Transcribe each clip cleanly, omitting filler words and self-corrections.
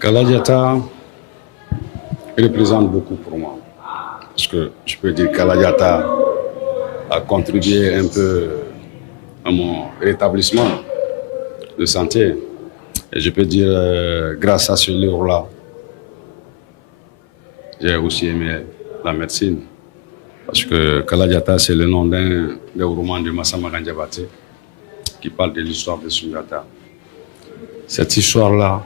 Kalla Diatta représente beaucoup pour moi. Parce que je peux dire que Kalla Diatta a contribué un peu à mon rétablissement de santé. Et je peux dire, grâce à ce livre-là, j'ai aussi aimé la médecine. Parce que Kalla Diatta, c'est le nom d'un roman de Massa Magan Diabaté qui parle de l'histoire de Soundiata. Cette histoire-là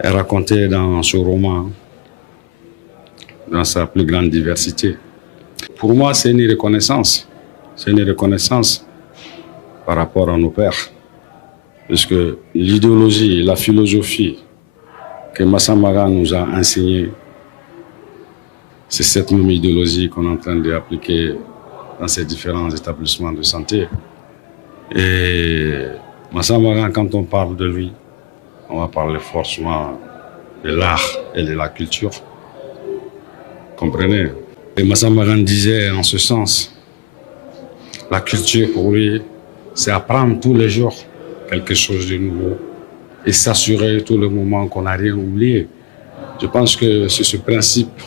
est racontée dans ce roman, dans sa plus grande diversité. Pour moi, c'est une reconnaissance. C'est une reconnaissance par rapport à nos pères. Parce que l'idéologie, la philosophie que Massa Magan nous a enseignée, c'est cette même idéologie qu'on est en train d'appliquer dans ces différents établissements de santé. Et Massa Magan, quand on parle de lui, on va parler forcément de l'art et de la culture. Comprenez? Et Massa Magan disait en ce sens, la culture pour lui, c'est apprendre tous les jours quelque chose de nouveau et s'assurer tout le moment qu'on n'a rien oublié. Je pense que c'est ce principe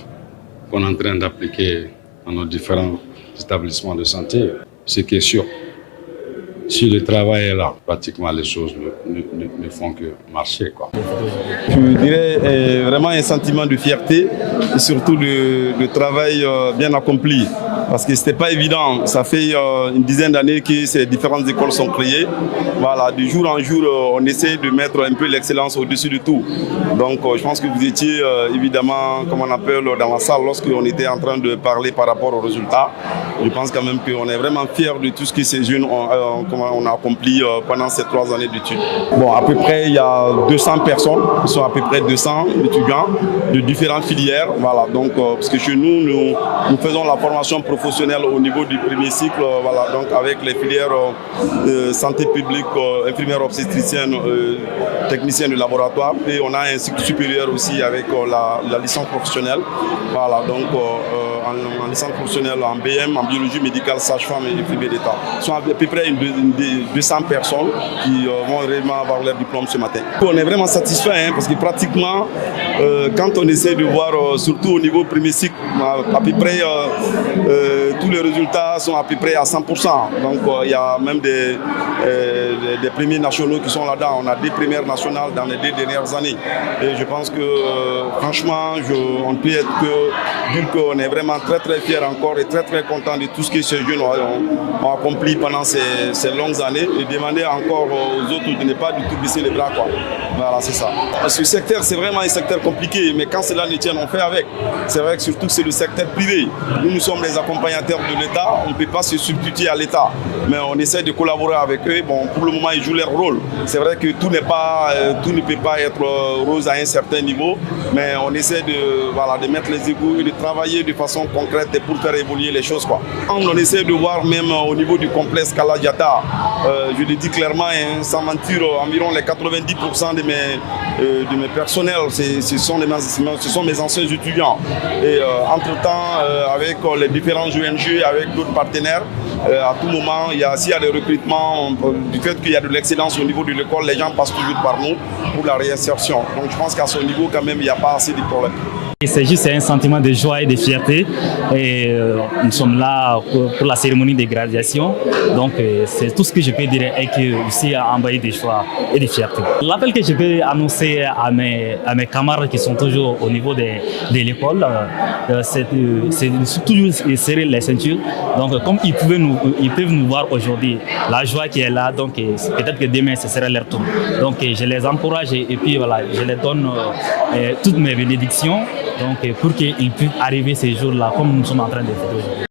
qu'on est en train d'appliquer dans nos différents établissements de santé. Ce qui est sûr, si le travail est là, pratiquement les choses ne font que marcher, quoi. Je dirais vraiment un sentiment de fierté et surtout de travail bien accompli. Parce que ce n'était pas évident. Ça fait une dizaine d'années que ces différentes écoles sont créées. Voilà, de jour en jour, on essaie de mettre un peu l'excellence au-dessus de tout. Donc, je pense que vous étiez évidemment, comme on appelle, dans la salle lorsqu'on était en train de parler par rapport aux résultats. Je pense quand même qu'on est vraiment fiers de tout ce que ces jeunes on a accompli pendant ces 3 années d'études. Bon, à peu près, il y a 200 personnes, ils sont à peu près 200 étudiants de différentes filières. Voilà, donc, parce que chez nous faisons la formation professionnelle au niveau du premier cycle, voilà, donc avec les filières santé publique, infirmière obstétricienne, technicien de laboratoire, et on a un cycle supérieur aussi avec la licence professionnelle. Voilà, donc en licence professionnelle en BM, en biologie médicale, sage-femme et infirmier d'État. Ce sont à peu près 200 personnes qui vont réellement avoir leur diplôme ce matin. On est vraiment satisfait parce que pratiquement, quand on essaie de voir, surtout au niveau premier cycle, à peu près tous les résultats sont à peu près à 100%. Donc il y a même des premiers nationaux qui sont là-dedans. On a des premières nationales dans les 2 dernières années. Et je pense que franchement, on peut être que, vu qu'on est vraiment très très fiers encore et très très contents de tout ce que ces jeunes ont accompli pendant ces longues années, et demander encore aux autres de ne pas du tout baisser les bras, quoi. Voilà, c'est ça. Ce secteur, c'est vraiment un secteur compliqué, mais quand cela ne tient, on fait avec. C'est vrai que surtout c'est le secteur privé. Nous sommes les accompagnateurs de l'État, on ne peut pas se substituer à l'État, mais on essaie de collaborer avec eux. Bon, pour le moment, ils jouent leur rôle. C'est vrai que tout ne peut pas être rose à un certain niveau, mais on essaie de mettre les égouts et de travailler de façon concrète pour faire évoluer les choses, quoi. On essaie de voir même au niveau du complexe Kalla Diatta, je le dis clairement, sans mentir, environ les 90% de mes personnels, ce sont mes anciens étudiants. Et entre-temps, avec les différents ONG, avec d'autres partenaires, à tout moment, s'il y a des recrutements, du fait qu'il y a de l'excellence au niveau de l'école, les gens passent toujours par nous pour la réinsertion. Donc je pense qu'à ce niveau, quand même, il n'y a pas assez de problèmes. C'est juste un sentiment de joie et de fierté. Et nous sommes là pour la cérémonie de graduation. Donc c'est tout ce que je peux dire et que aussi envoyer des joies et de fierté. L'appel que je peux annoncer à mes camarades qui sont toujours au niveau de l'école, c'est toujours serrer les ceintures. Donc comme ils peuvent nous voir aujourd'hui, la joie qui est là, donc peut-être que demain ce sera leur tour. Donc je les encourage et puis voilà, je les donne toutes mes bénédictions. Donc, pour qu'ils puissent arriver ces jours-là, comme nous sommes en train de faire aujourd'hui.